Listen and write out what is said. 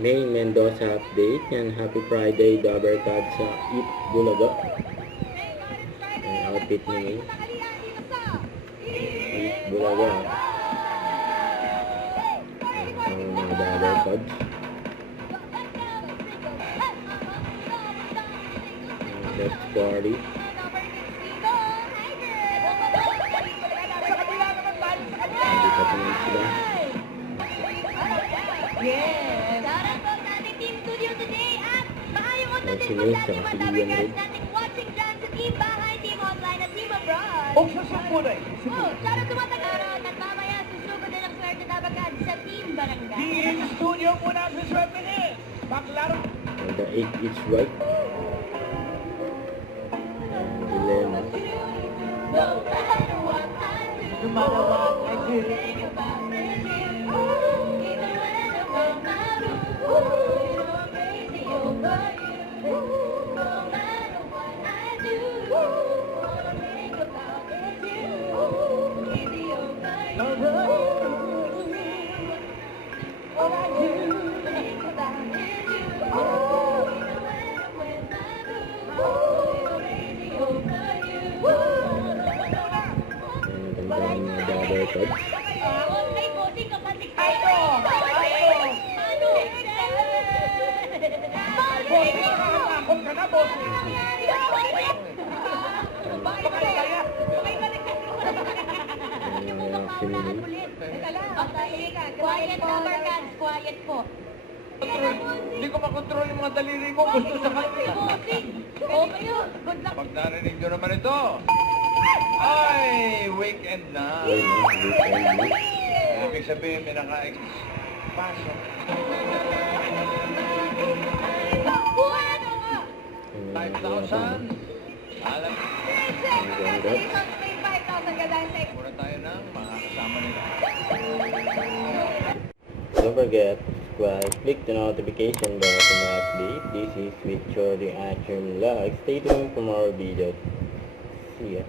May Mendoza update. Yan, happy Friday, Dabber Card sa Eat Bulaga. Ang outfit ni May. Eat Bulaga. Ang mga Dabber Cards. Let's party. Dito pa naman sila. Yes! Shoutout po sa ating Team Studio today at maayong unta din po sa ating mga Dabbercats nating watching dyan sa Team Bahay, Team Online at Team Abroad. Oh, susunod ay. Shoutout sa mga taga-around at mamaya susugod din ang swerte Dabbercats sa Team Barangay. Team Studio muna sa swerte niya. Paklaro. And the 8 each right. And dilemma. No matter what I do, No matter what I do. think about you. Even when I walk my room, I'm crazy over you. No matter what I do, all I think about is you. Crazy over you. All I do think about is you. Even when I'm with my boo, I'm crazy over you. And ganda ng mga Dabber Cards. Okay, bossing kapatid tayo. Paano? Boss, nakakapon ka na, boss. Quiet, Dabbercats. Quiet po. Hindi ko makontrol yung mga daliri ko. Gusto sa kanila. Bossing. Okay yun. Good luck. Pag narinig nyo naman ito, ay, weekend na. Ayun na, weekend na. Ibig sabihin, may naka-pasok. Bueno nga. 5,000. Alam, Congrats. 5,000 ka dahil sa muna tayo ng makakasama nila. Don't forget to subscribe, click the notification bell for more update. This is with Chori Action Vlog. Stay tuned for more videos. See ya.